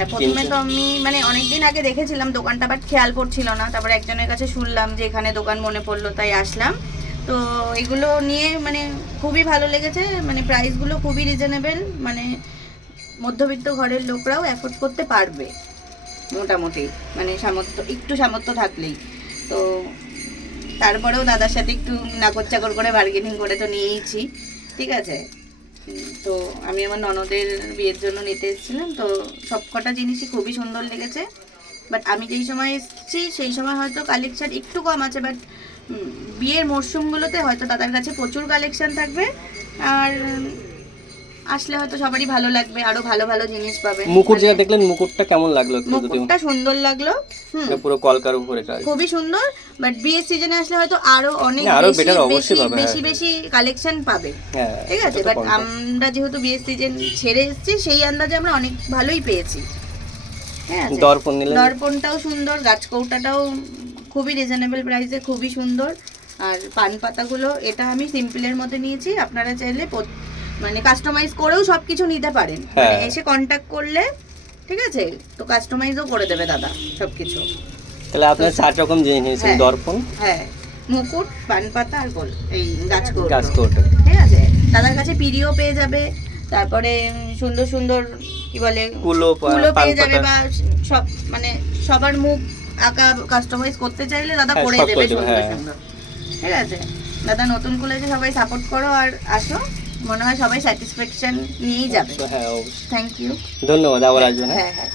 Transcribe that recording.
হ্যাঁ, প্রথমে তো আমি মানে অনেকদিন আগে দেখেছিলাম দোকানটা, বাট খেয়াল পড়ছিল না। তারপরে একজনের কাছে শুনলাম যে এখানে দোকান, মনে পড়লো, তাই আসলাম। তো এগুলো নিয়ে মানে খুবই ভালো লেগেছে, মানে প্রাইসগুলো খুবই রিজনেবল, মানে মধ্যবিত্ত ঘরের লোকরাও অ্যাফোর্ড করতে পারবে মোটামুটি, মানে একটু সামর্থ্য থাকলেই। তো তারপরেও দাদার সাথে একটু নাকচ চাকর করে বার্গেনিং করে তো নিয়েইছি, ঠিক আছে। তো আমি আমার ননদের বিয়ের জন্য নিতে এসেছিলাম, তো সব কটা জিনিসই খুবই সুন্দর লেগেছে। বাট আমি যেই সময় এসেছি সেই সময় হয়তো কালেকশান একটু কম আছে, বাট বিয়ের মরশুমগুলোতে হয়তো দাদার কাছে প্রচুর কালেকশান থাকবে। আর আসলে হয়তো সবারই ভালো লাগবে, আরো ভালো ভালো জিনিস পাবে। মুকুট যেটা দেখলেন, মুকুটটা কেমন লাগলো? মুকুটটা সুন্দর লাগলো, পুরো কলকার উপরে কাজ, খুবই সুন্দর। বাট বিয়ের সিজনে আসলে হয়তো আরো অনেক বেশি বেশি কালেকশন পাবে, ঠিক আছে। বাট আমরা যেহেতু বিয়ের সিজন ছেড়ে এসেছি, সেই আন্দাজে আমরা অনেক ভালোই পেয়েছি। হ্যাঁ, দর্পণটাও সুন্দর, গাছকৌটাটাও খুবই রিজনেবল প্রাইসে, খুবই সুন্দর। আর পান পাতাগুলো, এটা আমি সিম্পলের মধ্যে নিয়েছি, আপনারা চাইলে মানে কাস্টমাইজ করেও সবকিছু নিতে পারেন, মানে এসে কন্ট্যাক্ট করলে, ঠিক আছে, তো কাস্টমাইজও করে দেবে দাদা সবকিছু। তাহলে আপনার 4 রকম জিনিস নিয়েছেন, দর্পণ, হ্যাঁ, মুকুট, পান পাতা আর গোল, এই গাছকৌটা, ঠিক আছে। দাদার কাছে পিড়িও পেয়ে যাবে, তারপরে সুন্দর সুন্দর কি বলে কুলো পেয়ে যাবে, বা সব মানে সবার মুখ আঁকা কাস্টমাইজ করতে চাইলে দাদা করে দেবে সুন্দর সুন্দর, ঠিক আছে। দাদা নতুন খুলেছে, সবাই সাপোর্ট করো আর আসো, মনে হয় সবাই স্যাটিসফ্যাকশন নিয়েই যাবে। হ্যাঁ, অবশ্যই। থ্যাংক ইউ, ধন্যবাদ, আবার আসবেন। হ্যাঁ হ্যাঁ।